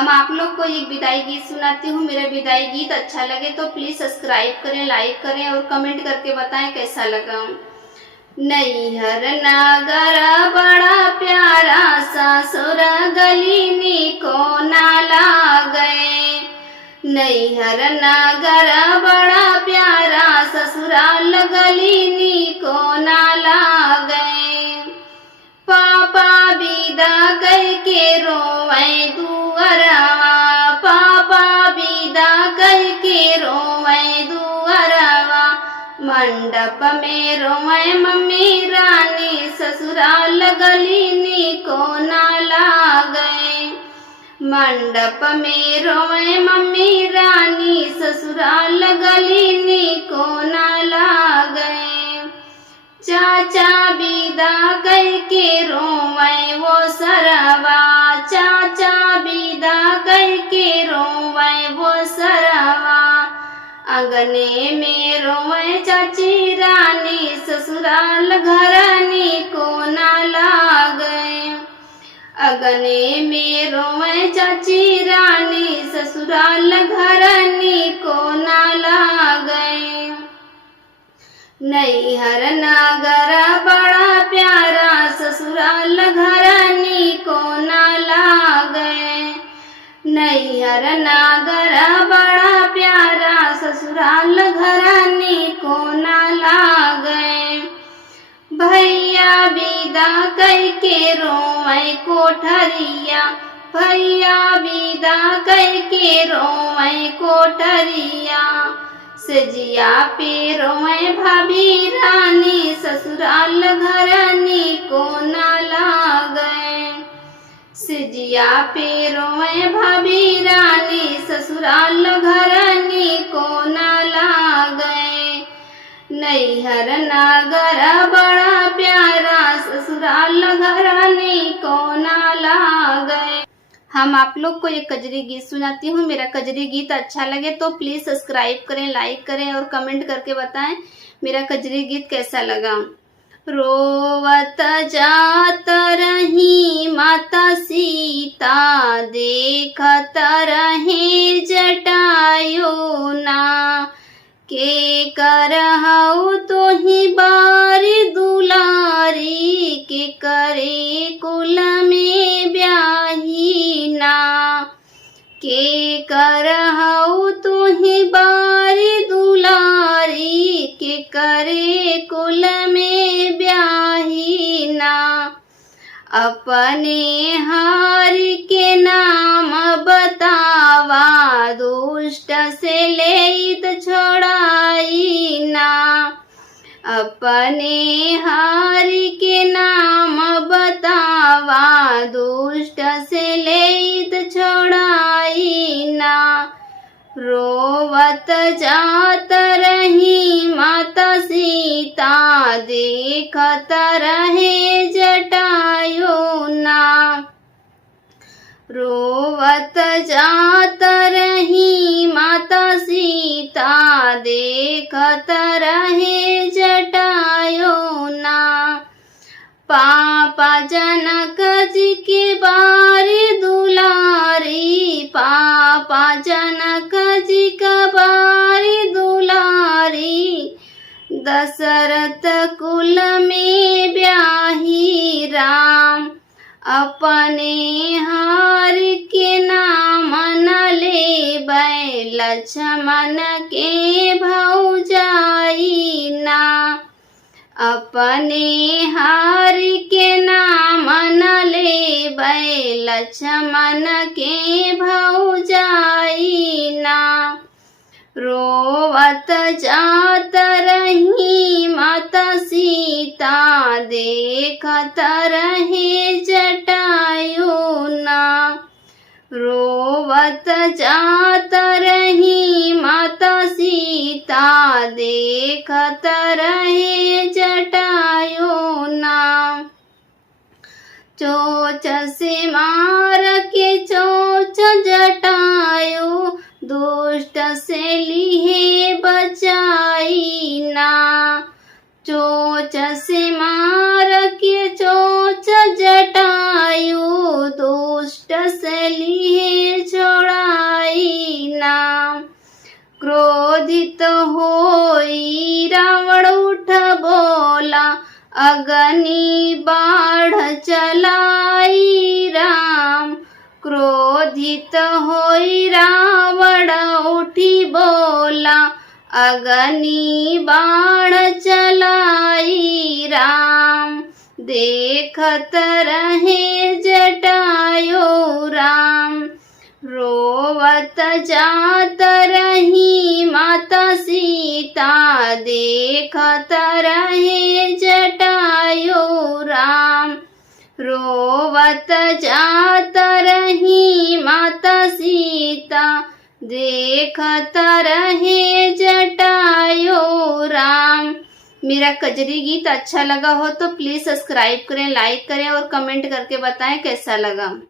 हम आप लोग को एक विदाई गीत सुनाती हूँ। मेरा विदाई गीत अच्छा लगे तो प्लीज सब्सक्राइब करें, लाइक करें और कमेंट करके बताएं कैसा लगा। नैहर नगर बड़ा प्यारा, ससुर गली को नाला गए। नैहर नगर बड़ा प्यारा, ससुराल गली को नाला गए। पापा विदा कह के रोवे दुअरवा, पापा विदा कह के रोवे दुअरवा। मंडप में रोवे मम्मी रानी, ससुराल गली को नाला गए। मंडप में रोवे मम्मी रानी, ससुराल गली को नाला गए। चाचा विदा कह के रोवे वो सरवा, चाचा विदा कह के रोवे वो सरवा। अगने में रोवे चाची रानी, ससुराल घरनी को नाला गए। अगने में रोवे चाची रानी, ससुराल घरनी को नाला गए। नैहर नगर बड़ा प्यारा, ससुराल घरनी को नाला गए। नैहर नगर बड़ा प्यारा, ससुराल घरनी को नाला गए। भैया विदा कह के रोवे कोठरिया, भैया विदा कह के रोवे कोठरिया। सजिया पे रोवे भाभी रानी, ससुराल घरनी को नाला गए। सजिया पे रोवे भाभी रानी, ससुराल घरनी को नाला गए। नैहर नगर बड़ा प्यारा, ससुराल घरनी को नाला गए। हम आप लोग को एक कजरी गीत सुनाती हूँ। मेरा कजरी गीत अच्छा लगे तो प्लीज सब्सक्राइब करें, लाइक करें और कमेंट करके बताएं मेरा कजरी गीत कैसा लगा। रोवत जात रही माता सीता, देखत रहे जटायु ना। के करहु तो ही बारी दुलारी, के करे कुल में ब्याही ना। के करहु तो ही बारी दुलारी, के करे कुल में ब्याही ना। अपने हारि के नाम बतावा, दुष्ट से लेत छोड़ाई ना। अपने हारि के नाम बतावा, दुष्ट से लेत छोड़ाई ना। रोवत जात रही माता सीता, देखत रहे जटायु ना। रोवत जात रही माता सीता, देखत रहे जटायु ना। पापा जनक जी के बारी दुलारी, पापा जनक जी का बारी दुलारी। दशरथ कुल में ब्याही राम, अपने हारि के नाम न लेबै, लक्ष्मण के भौजाई ना। अपने हारि के नाम न लेबै, लक्ष्मण के भौजाई ना। रोवत जात रही माता सीता, देखत रहे जटायु ना। रोवत जात रही माता सीता, देखत रहे जटायु ना। चोच से मार के चोच जटायु, दुष्ट से लिहे बचाई ना। चोच से मार के चोच जटायु, दुष्ट से लिए क्रोधित होई रावण उठ बोला, अग्नि बाढ़ चलाई राम। क्रोधित होई रावण उठी बोला, अग्नि बाण चलाई राम। देखत रहे जटायु राम, रोवत जात रही माता सीता। देखत रहे जटायु राम, रोवत जात रही माता सीता। देखत रहे जटायु राम। मेरा कजरी गीत अच्छा लगा हो तो प्लीज सब्सक्राइब करें, लाइक करें और कमेंट करके बताएं कैसा लगा।